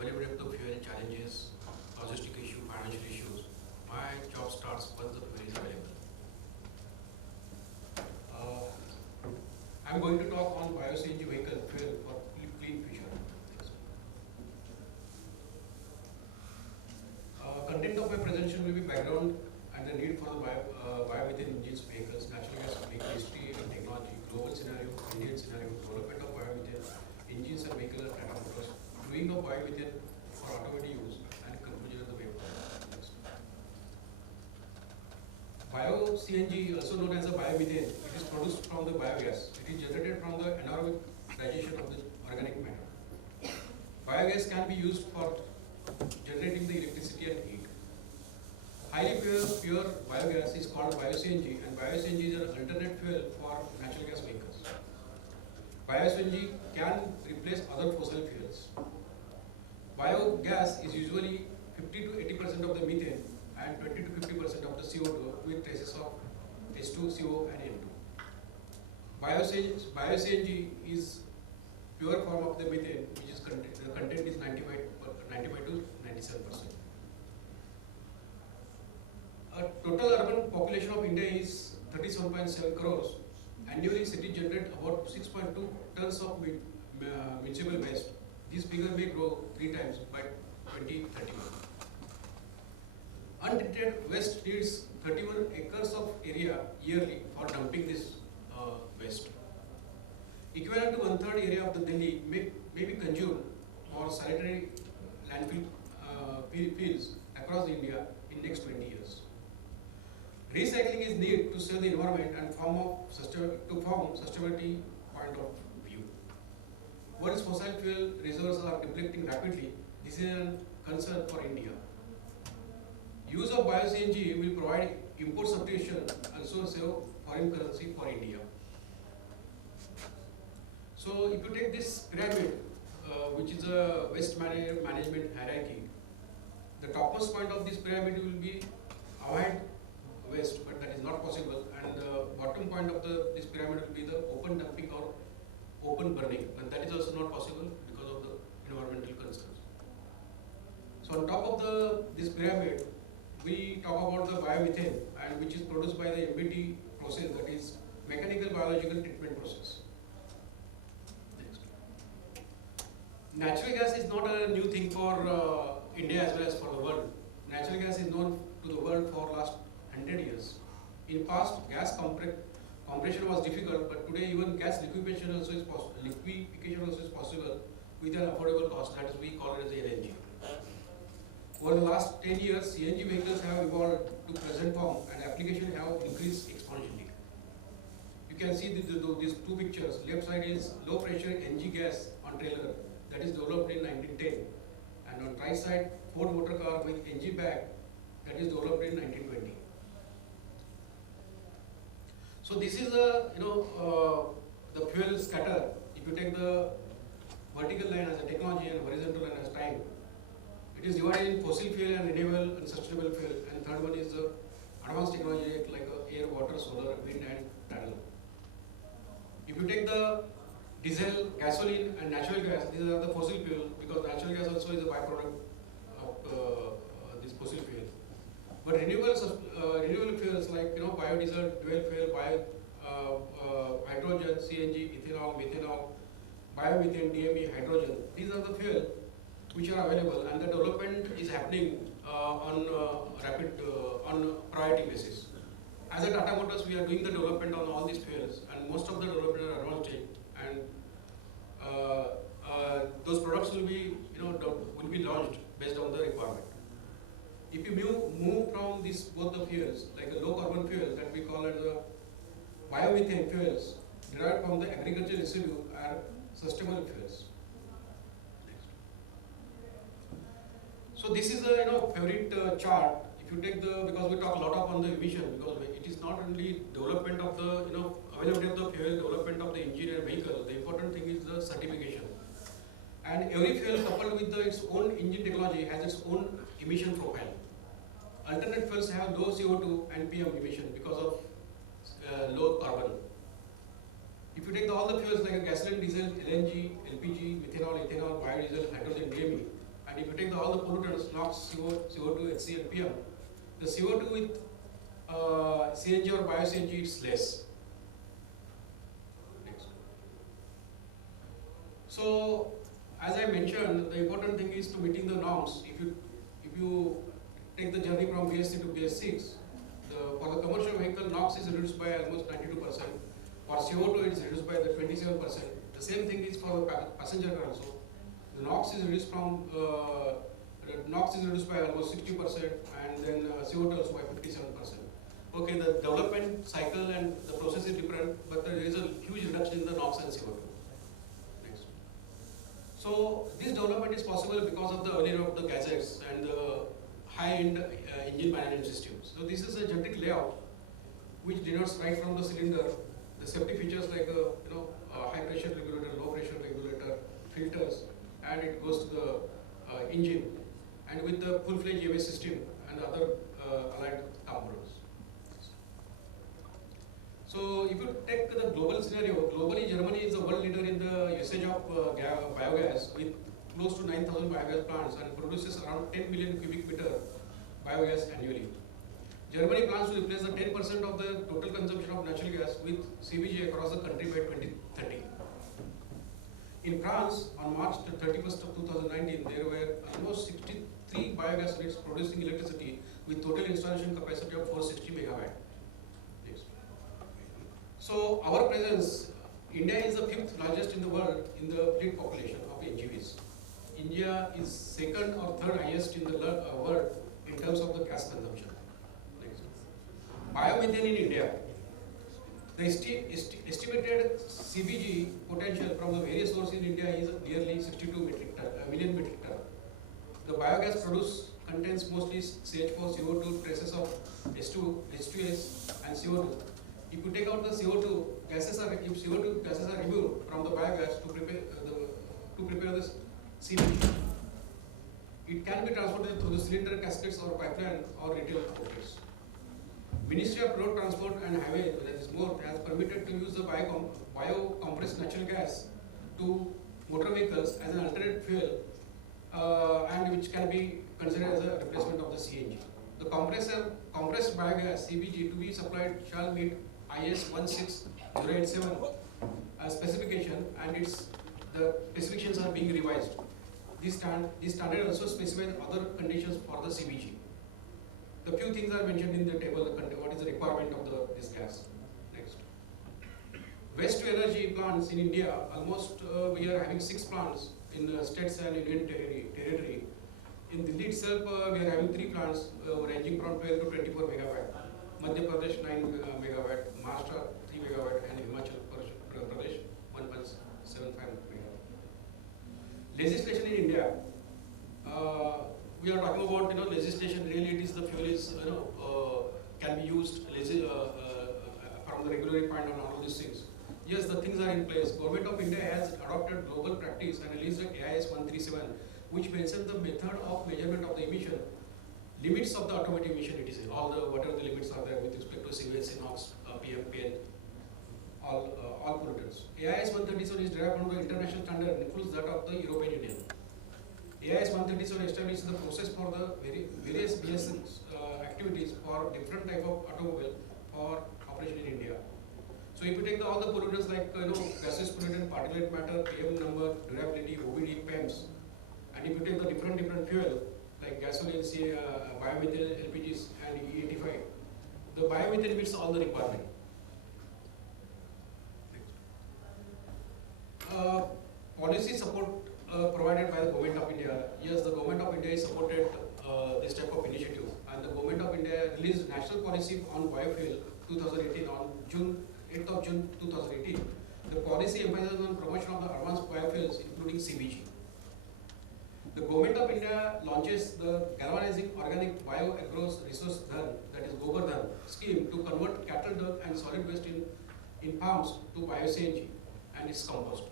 availability of the fuel, challenges, logistic issue, financial issues. My job starts once the fuel is available. I'm going to talk on bio-CNG vehicle fuel for clean future. Content of my presentation will be background and the need for the biomethane engines vehicles, natural gas vehicle history and technology, global scenario, Indian scenario, development of biomethane engines and vehicles at Tata Motors, doing of biomethane for automotive use, and conclusion of the way forward. Bio-CNG, also known as a biomethane, it is produced from the biogas. It is generated from the anaerobic digestion of the organic matter. Biogas can be used for generating the electricity and heat. Highly pure biogas is called bio-CNG, and bio-CNG is an alternate fuel for natural gas vehicles. Bio-CNG can replace other fossil fuels. Biogas is usually 50 to 80% of the methane and 20 to 50% of the CO2 with traces of H2, CO and N2. Bio-CNG is pure form of the methane, which is the content is 95 to 97%. Total urban population of India is 37.7 crores. Annually, city generate about 6.2 tons of municipal waste. This figure may grow 3 times by 2031. Untreated waste needs 31 acres of area yearly for dumping this waste. Equivalent to 1/3 area of the Delhi may be consumed for sanitary landfill fields across India in next 20 years. Recycling is needed to save the environment and form sustainability point of view. World's fossil fuel reserves are depleting rapidly. This is a concern for India. Use of bio-CNG will provide import substitution and also save foreign currency for India. So if you take this pyramid, which is a waste management hierarchy, the topmost point of this pyramid will be avoid waste, but that is not possible. And the bottom point of this pyramid will be the open dumping or open burning, and that is also not possible because of the environmental concerns. So on top of this pyramid, we talk about the biomethane, and which is produced by the MBT process, that is mechanical biological treatment process. Next. Natural gas is not a new thing for India as well as for the world. Natural gas is known to the world for last 100 years. In past, gas compression was difficult, but today even gas liquefaction also is possible with an affordable cost. That is, we call it as LNG. Over the last 10 years, CNG vehicles have evolved to present form, and application have increased exponentially. You can see these two pictures. Left side is low pressure NG gas on trailer, that is developed in 1910, and on right side, Ford motor car with NG bag, that is developed in 1920. So this is the fuel scatter. If you take the vertical line as a technology and horizontal line as time, it is divided in fossil fuel and renewable and sustainable fuel. And third one is the advanced technology like air, water, solar, wind, and tidal. If you take the diesel, gasoline, and natural gas, these are the fossil fuel, because natural gas also is a byproduct of this fossil fuel. But renewable fuels like biodiesel, dual fuel, hydrogen, CNG, ethanol, methanol, biomethane, DME, hydrogen. These are the fuel which are available, and the development is happening on priority basis. As a Tata Motors, we are doing the development on all these fuels, and most of the development are advanced stage, and those products will be launched based on the requirement. If you move from both the fuels, like a low carbon fuel that we call it the biomethane fuels, derived from the agricultural residue, are sustainable fuels. So this is a favorite chart. If you take because we talk a lot on the emission, because it is not only development of the availability of the fuel, development of the engine and vehicle. The important thing is the certification. And every fuel coupled with its own engine technology has its own emission profile. Alternate fuels have low CO2 and PM emission because of low carbon. If you take all the fuels like gasoline, diesel, LNG, LPG, methanol, ethanol, biodiesel, hydrogen, DME, and and if you take all the pollutants, NOx, CO2, HC and PM, the CO2 with CNG or bio-CNG is less. Next. So, as I mentioned, the important thing is to meeting the norms. If you take the journey from BS3 to BS6, for the commercial vehicle, NOx is reduced by almost 92%. For CO2, it is reduced by the 27%. The same thing is for the passenger car also. The NOx is reduced from NOx is reduced by almost 60%, and then CO2 also by 57%. Okay, the development cycle and the process is different, but there is a huge reduction in the NOx and CO2. Next. So this development is possible because of the early of the gadgets and the high-end engine management systems. So this is a generic layout which denotes right from the cylinder the safety features like high pressure regulator, low pressure regulator, filters, and it goes to the engine, and with the full-fledged EMS system and other allied components. So if you take the global scenario, globally Germany is the world leader in the usage of biogas with close to 9,000 biogas plants and produces around 10 million cubic meter biogas annually. Germany plans to replace the 10% of the total consumption of natural gas with CBG across the country by 2030. In France, on March 31st of 2019, there were almost 63 biogas units producing electricity with total installation capacity of 460 megawatt. So our presence, India is the 5th largest in the world in the fleet population of NGVs. India is 2nd or 3rd highest in the world in terms of the gas consumption. Next. Biomethane in India. The estimated CBG potential from the various sources in India is nearly 62 million metric ton. The biogas produced contains mostly CH4, CO2, traces of H2, H2S and CO2. If you take out the CO2 gases if CO2 gases are removed from the biogas to prepare this CBG, it can be transported through the cylinder, caskets or pipeline or retail outlets. Ministry of Road Transport and Highway, that is MORTH, has permitted to use the bio-compressed natural gas to motor vehicles as an alternate fuel and which can be considered as a replacement of the CNG. The compressed biogas CBG to be supplied shall meet IS 16087 specification, and the specifications are being revised. This standard also specifies other conditions for the CBG. The few things are mentioned in the table, what is the requirement of this gas. Next. Waste to energy plants in India, almost we are having 6 plants in states and Union territory. In Delhi itself, we are having 3 plants ranging from 12 to 24 megawatt. Madhya Pradesh 9 megawatt, Maharashtra 3 megawatt, and Himachal Pradesh 1.75 megawatt. Legislation in India. We are talking about legislation. Really, it is the fuel is can be used from the regulatory point on all these things. Yes, the things are in place. Government of India has adopted global practice and released AIS 137, which mentions the method of measurement of the emission, limits of the automotive emission. It is whatever the limits are there with respect to CVS, NOx, PM, PN, all pollutants. AIS 137 is derived from the international standard and includes that of the European Union. AIS 137 establishes the process for the various BS activities for different type of automobile for operation in India. So if you take all the pollutants like gaseous pollutant, particulate matter, PM number, durability, OBD, PEMS, and if you take the different fuel like gasoline, biomethane, LPGs, and E85, the biomethane meets all the requirement. Policy support provided by the Government of India. Yes, the Government of India has supported this type of initiative, and the Government of India released National Policy on Biofuel 2018 on 8th of June 2018. The policy emphasizes on promotion of the advanced biofuels, including CBG. The Government of India launches the galvanizing organic bio-agro resource dhan, that is Gobar Dhan scheme to convert cattle dung and solid waste in farms to bio-CNG and its compost.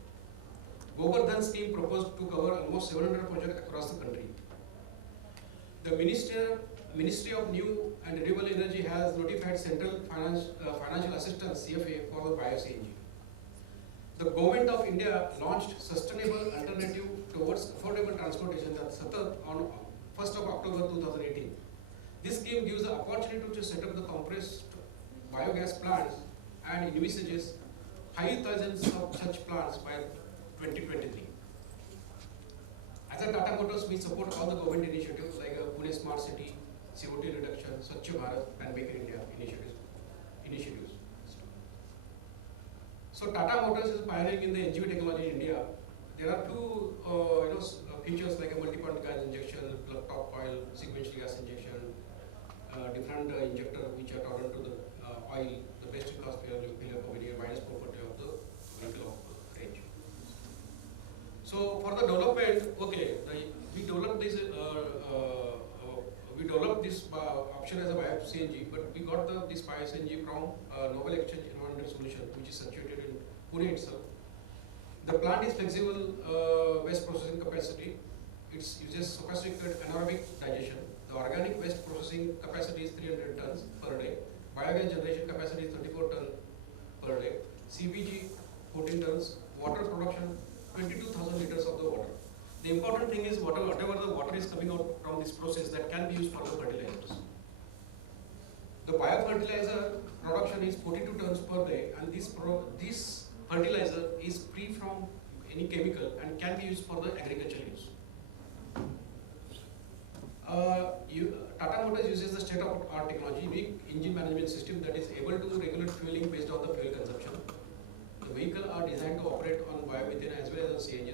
Gobar Dhan scheme proposed to cover almost 700 projects across the country. The Ministry of New and Renewable Energy has notified Central Financial Assistance (CFA) for the bio-CNG. The government of India launched sustainable alternative towards affordable transportation on 1st of October 2018. This scheme gives the opportunity to set up the compressed biogas plants and envisages high thousands of such plants by 2023. As a Tata Motors, we support all the government initiatives like Pune Smart City, CO2 reduction, Swachh Bharat, and Make in India initiatives. So Tata Motors is pioneering in the NGV technology in India. There are two features like a multi-point gas injection, top coil, sequential gas injection, different injector which are turned to the oil, the best in class failure property, minus property of the vehicle of range. So for the development, we developed this option as a bio CNG, but we got this bio CNG from Noble Exchange Environmental Solution, which is situated in Pune itself. The plant is flexible waste processing capacity. It uses sophisticated anaerobic digestion. The organic waste processing capacity is 300 tons per day. Biogas generation capacity is 34 tons per day. CBG 14 tons. Water production 22,000 liters of the water. The important thing is whatever the water is coming out from this process that can be used for the fertilizers. The biofertilizer production is 42 tons per day, and this fertilizer is free from any chemical and can be used for the agricultural use. Tata Motors uses the state-of-the-art technology, unique engine management system that is able to regulate fueling based on the fuel consumption. The vehicles are designed to operate on biomethane as well as on CNG,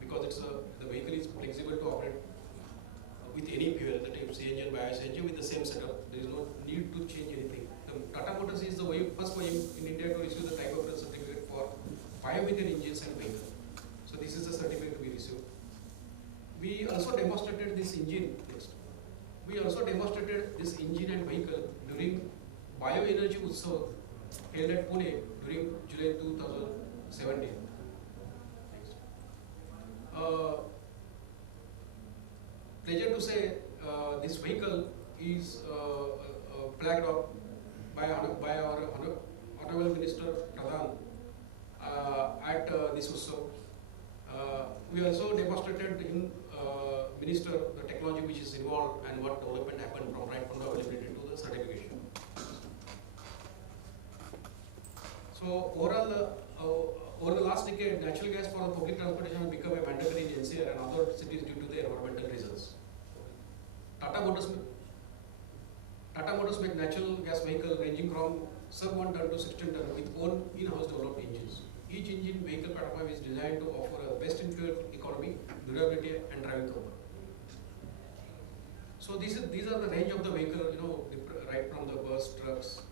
because the vehicle is flexible to operate with any fuel, the type CNG and bio-CNG with the same setup. There is no need to change anything. The Tata Motors is the first way in India to receive the type of certificate for biomethane engines and vehicles. So this is the certificate we received. We also demonstrated this engine. We also demonstrated this engine and vehicle during Bioenergy Utsav held at Pune during July 2017. Pleasure to say this vehicle is flagged up by our Honorable Minister Tata at this Utsav. We also demonstrated in Minister the technology which is involved and what development happened from the availability to the certification. So overall, over the last decade, natural gas for the public transportation has become a mandatory in NCR and other cities due to the environmental reasons. Tata Motors make natural gas vehicle ranging from sub 1 ton to 16 ton with own in-house developed engines. Each engine vehicle platform is designed to offer a best in fuel economy, durability, and driving comfort. So these are the range of the vehicle, right from the bus, trucks,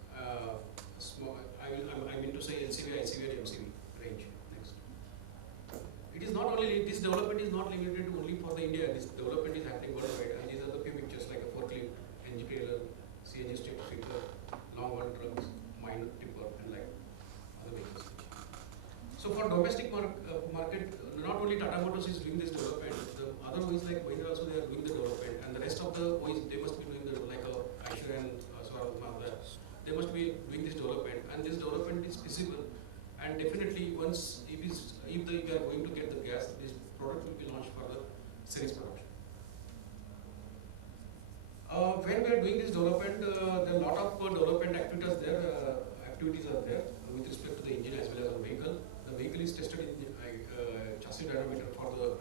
small. I mean to say LCV, ICV, and MCV range. Next. It is not only this development is not limited to only for the India. This development is happening worldwide. And these are the few pictures like a forklift, NG trailer, CNG strip picker, long run trucks, mine tipper, and like other vehicles. So for domestic market, not only Tata Motors is doing this development, the other OEs like Mahindra also they are doing the development, and the rest of the OEs they must be doing the Eicher and they must be doing this development, and this development is feasible. And definitely, once if we are going to get the gas, this product will be launched for the series production. When we are doing this development, there are a lot of development activities are there with respect to the engine as well as the vehicle. The vehicle is tested in chassis dynamometer for the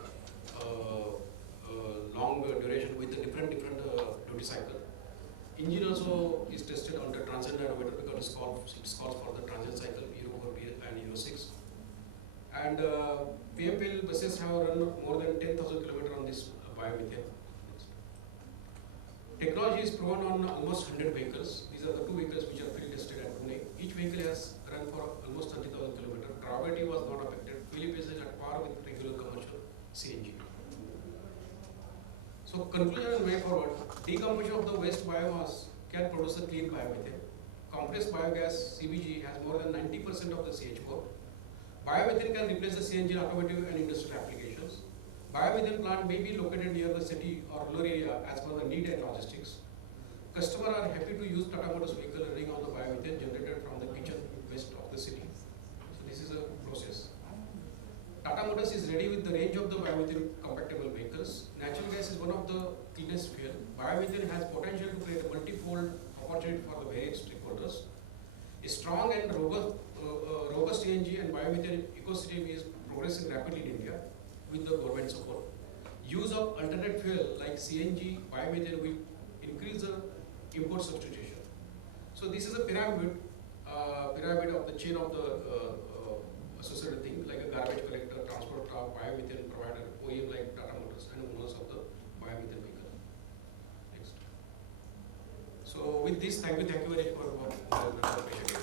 long duration with the different duty cycle. Engine also is tested on the transient dynamometer because it calls for the transient cycle Euro 4 and Euro 6. And PMPL buses have run more than 10,000 km on this biomethane. Technology is proven on almost 100 vehicles. These are the 2 vehicles which are field tested at Pune. Each vehicle has run for almost 30,000 km. Gravity was not affected. Fuel is at par with regular commercial CNG. So conclusion and way forward, decomposition of the waste biomass can produce a clean biomethane. Compressed biogas CBG has more than 90% of the CH4. Biomethane can replace the CNG in automotive and industrial applications. Biomethane plant may be located near the city or rural area as per the need and logistics. Customers are happy to use Tata Motors vehicle running on the biomethane generated from the kitchen waste of the city. So this is a process. ready with the range of the biomethane compatible vehicles. Natural gas is one of the cleanest fuel. Biomethane has potential to create a multifold opportunity for the various stakeholders. A strong and robust CNG and biomethane ecosystem is progressing rapidly in India with the government support. Use of alternate fuel like CNG, biomethane will increase the import substitution. So this is a pyramid of the chain of the associated thing, like a garbage collector, transport truck, biomethane provider, OEM like Tata Motors, and owners of the biomethane vehicle. Next. So with this, thank you very much for your participation.